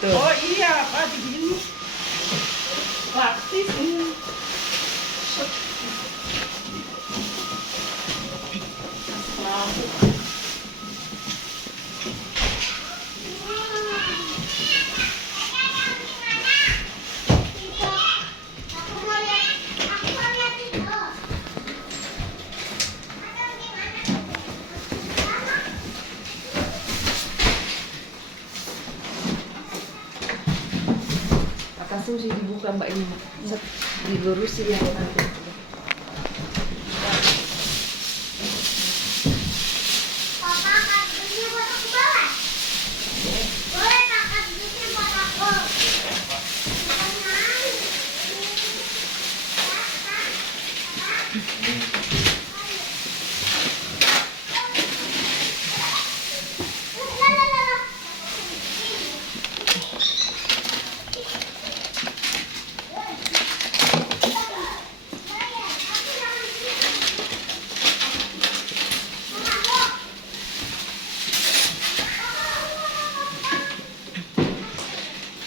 Tuh. Oh iya, Pak, begini. Praktis ini. Atasnya mesti dibuka Mbak ini. Set, dilurusin ya nanti. Papa, kardusnya buat aku bawa. Boleh tak kardusnya buat aku?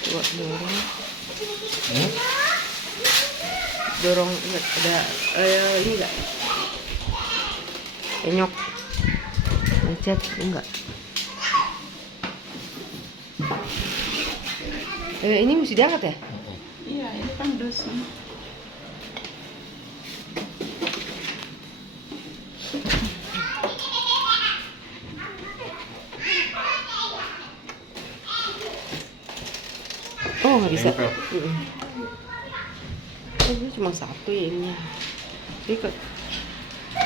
Coba dorong. Dorong ingat ada ini enggak? Penyok. Pencet enggak? Ini mesti diangkat ya? Iya, ini kan dosnya. Oh nggak bisa. Nempel. Oh, ini cuma satu ya ininya. Ini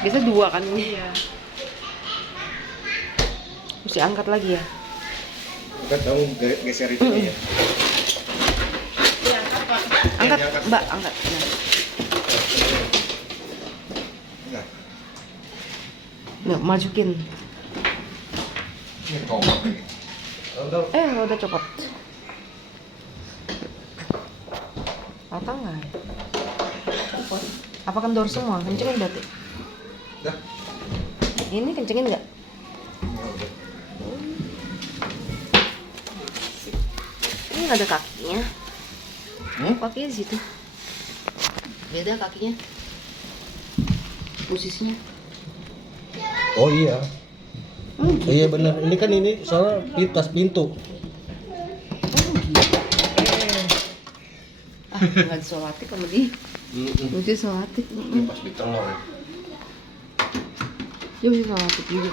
biasa dua kan ini. Iya. Mesti angkat lagi ya. Kan kamu geser itu ya. Diangkat, Pak. Angkat, diangkat. Mbak, angkat. Nah. Enggak. Nggak, masukin. Ini tombak ini. Tahu. Udah copot. Patah nggak? Copot. Apa kendor semua? Kencengin berarti? Dah. Ini kencengin nggak? Ini nggak ada kakinya. Kakinya di situ. Beda kakinya. Posisinya. Oh iya. Iya benar. Ini kan ini soal tas pintu. Nggak disolatik sama dia. Mesti solatik. Ini pas ditelur ya. Dia mesti solatik juga.